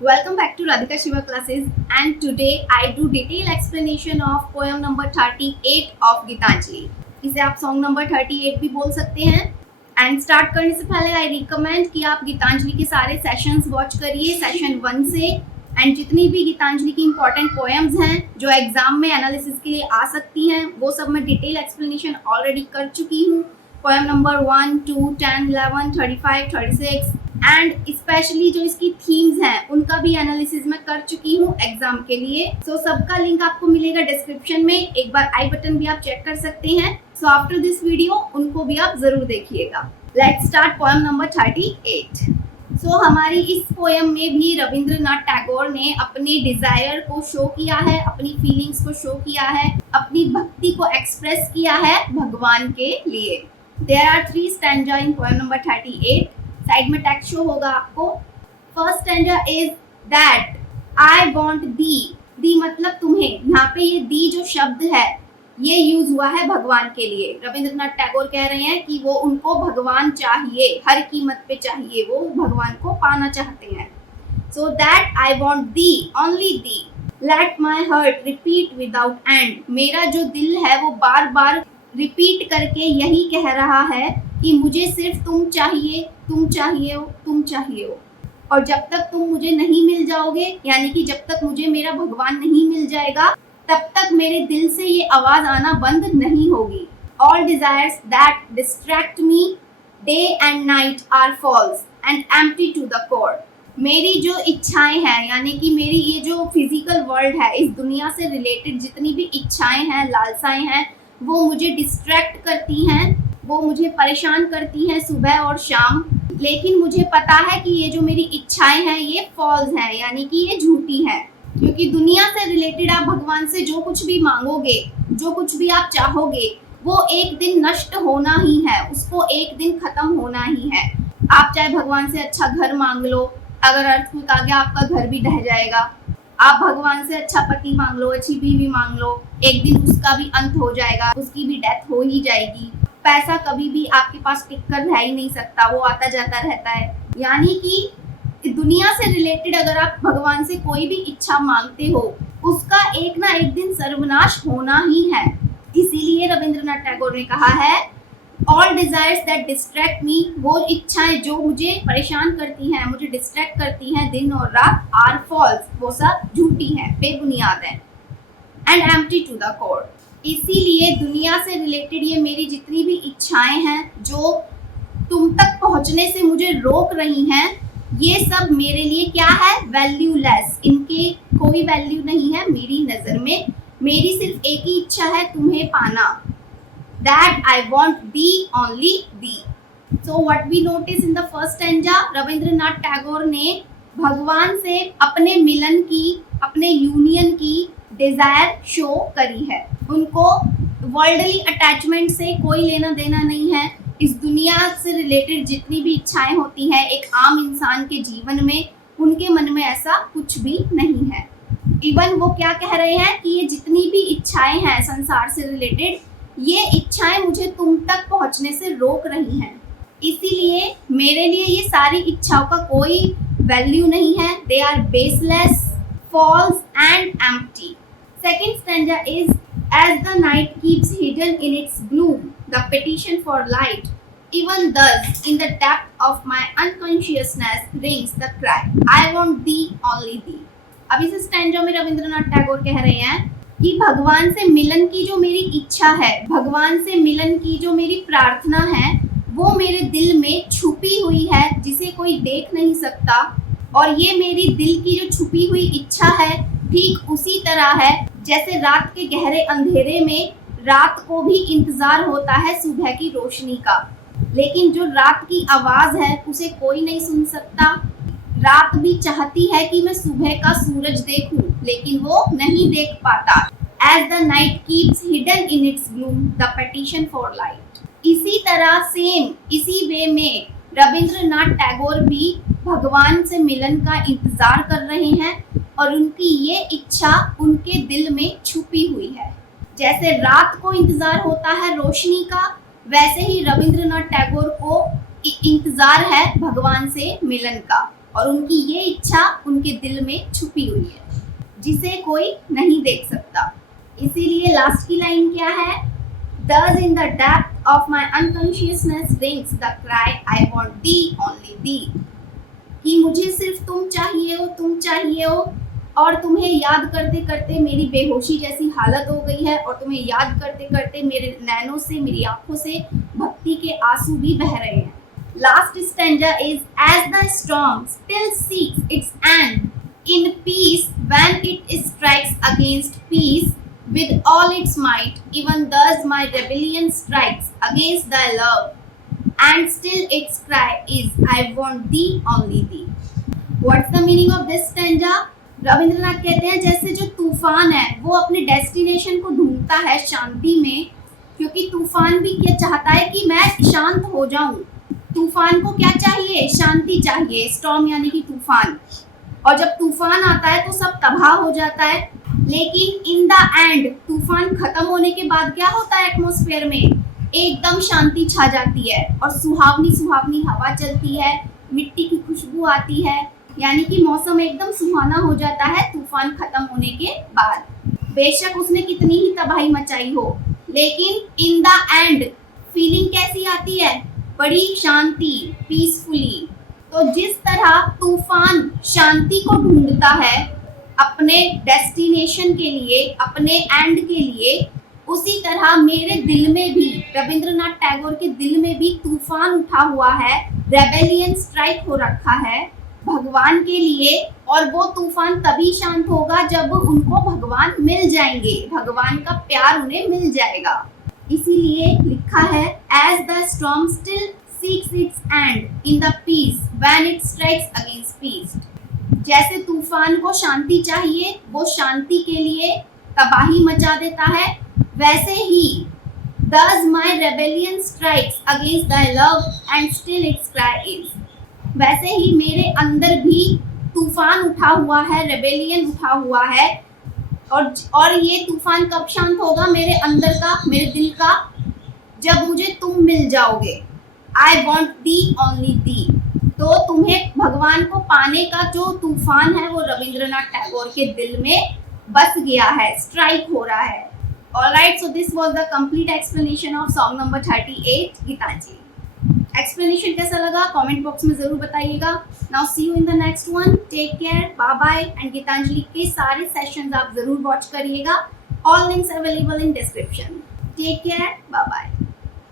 Welcome back to Radhika Shiva classes, and today I do detailed explanation of poem number 38 of Gitanjali. इसे आप song number 38 भी बोल सकते हैं। And start करने से पहले आई रिकमेंड कि आप गीतांजलि के सारे सेशंस वॉच करिए सेशन 1 से। एंड जितनी भी गीतांजलि की इंपॉर्टेंट पोएम्स हैं जो एग्जाम में एनालिसिस के लिए आ सकती हैं वो सब मैं डिटेल एक्सप्लेनेशन ऑलरेडी कर चुकी हूँ। पोएम नंबर 1, 2, 10, 11, 35, 36 एंड स्पेशली जो इसकी थीम्स हैं उनका भी एनालिसिस मैं कर चुकी हूँ एग्जाम के लिए। सो सबका लिंक आपको मिलेगा डिस्क्रिप्शन में, एक बार आई बटन भी आप चेक कर सकते हैं। सो आफ्टर दिस वीडियो उनको भी आप जरूर देखिएगा। Let's start poem number 38। सो हमारी इस पोएम में भी रविंद्रनाथ टैगोर ने अपने डिजायर को शो किया है, अपनी फीलिंग्स को शो किया है, अपनी भक्ति को एक्सप्रेस किया है भगवान के लिए। There are 3 stanza in poem number 38। Side में टेक्स्ट शो होगा आपको। First stanza is that I want thee मतलब तुम्हें। यहाँ पे ये दी जो शब्द है ये यूज हुआ है भगवान के लिए। रविंद्रनाथ टैगोर कह रहे हैं कि वो उनको भगवान चाहिए, हर कीमत पे चाहिए, वो भगवान को पाना चाहते हैं। So that I want the, only the. Let my heart repeat without and, मेरा जो दिल है वो बार बार रिपीट करके यही कह रहा है कि मुझे सिर्फ तुम चाहिए, तुम चाहिए हो, तुम चाहिए हो। और जब तक तुम मुझे नहीं मिल जाओगे, यानी कि जब तक मुझे मेरा भगवान नहीं मिल जाएगा तब तक मेरे दिल से ये आवाज आना बंद नहीं होगी। All desires that distract me day and night are false and empty to the core. मेरी जो इच्छाएं हैं, यानी कि मेरी ये जो फिजिकल वर्ल्ड है, इस दुनिया से रिलेटेड जितनी भी इच्छाएं हैं, लालसाएं हैं, वो मुझे डिस्ट्रैक्ट करती हैं, वो मुझे परेशान करती हैं सुबह और शाम। लेकिन मुझे पता है कि ये जो मेरी इच्छाएं हैं ये फॉल्स हैं, यानी कि ये झूठी हैं। क्योंकि दुनिया से रिलेटेड आप भगवान से जो कुछ भी मांगोगे, जो कुछ भी आप चाहोगे, वो एक दिन नष्ट होना ही है, उसको एक दिन खत्म होना ही है। आप चाहे भगवान से अच्छा घर मांग लो, अगर अर्थक्वेक आ गया आपका घर भी ढह जाएगा। आप भगवान से अच्छा पति मांग लो, अच्छी बीवी मांग लो, एक दिन उसका भी अंत हो जाएगा, उसकी भी डेथ हो ही जाएगी। पैसा कभी भी आपके पास टिक कर रह ही नहीं सकता, वो आता जाता रहता है। यानी कि दुनिया से रिलेटेड अगर आप भगवान से कोई भी इच्छा मांगते हो, उसका एक ना एक दिन सर्वनाश होना ही है। इसीलिए रविंद्रनाथ टैगोर ने कहा है ऑल डिजायर्स दैट डिस्ट्रैक्ट मी, वो इच्छाएं जो मुझे परेशान करती हैं, मुझे डिस्ट्रैक्ट करती हैं दिन और रात, आर फॉल्स, वो सब झूठी हैं, बेबुनियाद हैं, and empty to the core. इसीलिए दुनिया से रिलेटेड ये मेरी जितनी भी इच्छाएं हैं जो तुम तक पहुंचने से मुझे रोक रही हैं, ये सब मेरे लिए क्या है, वैल्यूलेस, इनके कोई वैल्यू नहीं है मेरी नजर में। मेरी सिर्फ एक ही इच्छा है, तुम्हें पाना। That I want thee, only thee. So what we notice in the first stanza, Rabindranath Tagore ने भगवान से अपने मिलन की, अपने यूनियन की डिजायर शो करी है। उनको वर्ल्डली अटैचमेंट से कोई लेना देना नहीं है। इस दुनिया से रिलेटेड जितनी भी इच्छाएं होती हैं एक आम इंसान के जीवन में, उनके मन में ऐसा कुछ भी नहीं है। इवन वो क्या कह रहे हैं कि ये जितनी भी इच्छाएं हैं संसार से रिलेटेड, ये इच्छाएं मुझे तुम तक पहुंचने से रोक रही हैं। इसीलिए मेरे लिए ये सारी इच्छाओं का कोई वैल्यू नहीं है। They are baseless, false and empty. Second stanza is as the night keeps hidden in its gloom the petition for light, even thus in the depth of my unconsciousness rings the cry I want thee, only thee। अब इस stanza में रविंद्रनाथ टैगोर कह रहे हैं कि भगवान से मिलन की जो मेरी इच्छा है, भगवान से मिलन की जो मेरी प्रार्थना है, वो मेरे दिल में छुपी हुई है, जिसे कोई देख नहीं सकता। और ये मेरी दिल की जो छुपी हुई इच्छा है ठीक उसी तरह है जैसे रात के गहरे अंधेरे में रात को भी इंतजार होता है सुबह की रोशनी का, लेकिन जो रात की आवाज है उसे कोई नहीं सुन सकता। रात भी चाहती है कि मैं सुबह का सूरज देखूं, लेकिन वो नहीं देख पाता। As the night keeps hidden in its gloom, the petition for light। इसी तरह सेम, इसी वे में रविंद्रनाथ टैगोर भी भगवान से मिलन का इंतजार कर रहे हैं और उनकी ये इच्छा उनके दिल में छुपी हुई है। जैसे रात को इंतजार होता है रोशनी का, वैसे ही रविंद्रनाथ टैगोर को इंतजार है भगवान से मिलन का। और उनकी ये इच्छा उनके दिल में छुपी हुई है जिसे कोई नहीं देख सकता। इसीलिए लास्ट की लाइन क्या है? Thus in the depth of my unconsciousness rings the cry I want thee only thee। कि मुझे सिर्फ तुम चाहिए हो और तुम्हें याद करते करते मेरी बेहोशी जैसी हालत हो गई है और तुम्हें याद करते करते मेरे नैनों से, मेरी आंखों से भक्ति के आंसू भी बह रहे हैं। Last stanza is as the storm still seeks its end in peace when it strikes against peace with all its might, even thus my rebellion strikes against thy love, and still its cry is I want thee only thee। What's the meaning of this stanza? Rabindranath कहते हैं जैसे जो तूफान है वो अपने destination को ढूंढता है शांति में, क्योंकि तूफान भी क्या चाहता है कि मैं शांत हो जाऊं। तूफान को क्या चाहिए? शांति चाहिए, स्टॉर्म यानी कि तूफान। और जब तूफान आता है तो सब तबाह हो जाता है, लेकिन इन द एंड तूफान खत्म होने के बाद क्या होता है? एटमॉस्फेयर में एकदम शांति छा जाती है और सुहावनी सुहावनी हवा चलती है, मिट्टी की खुशबू आती है, यानी कि मौसम एकदम सुहाना हो जाता है तूफान खत्म होने के बाद। बेशक उसने कितनी ही तबाही मचाई हो, लेकिन इन द एंड फीलिंग कैसी आती है? बड़ी शांति, पीसफुली। तो जिस तरह तूफान शांति को ढूंढता है अपने डेस्टिनेशन के लिए, अपने एंड के लिए, उसी तरह मेरे दिल में भी, रविंद्रनाथ टैगोर के दिल में भी तूफान उठा हुआ है, रेबेलियन स्ट्राइक हो रखा है भगवान के लिए। और वो तूफान तभी शांत होगा जब उनको भगवान मिल जाएंगे, भगवान का प्यार उन्हें मिल जाएगा। इसीलिए लिखा है as the storm still seeks its end in the peace when it strikes against peace. जैसे तूफान को शांति चाहिए, वो शांति के लिए तबाही मचा देता है, वैसे ही thus my rebellion strikes against thy love and still its cry is। वैसे ही मेरे अंदर भी तूफान उठा हुआ है, रेबेलियन उठा हुआ है, और ये तूफान कब शांत होगा? मेरे अंदर का, मेरे दिल का, जब मुझे तुम मिल जाओगे। I want thee only thee। तो तुम्हें भगवान को पाने का जो तूफान है वो रविंद्रनाथ टैगोर के दिल में बस गया है, स्ट्राइक हो रहा है। Alright, so this was the complete explanation of song number 38 Gitanjali. Explanation कैसा लगा कमेंट बॉक्स में जरूर बताइएगा। Now see you in the next one, take care, bye bye. And Gitanjali के सारे सेशंस आप जरूर वॉच करिएगा, all links available in description. Take care, bye bye.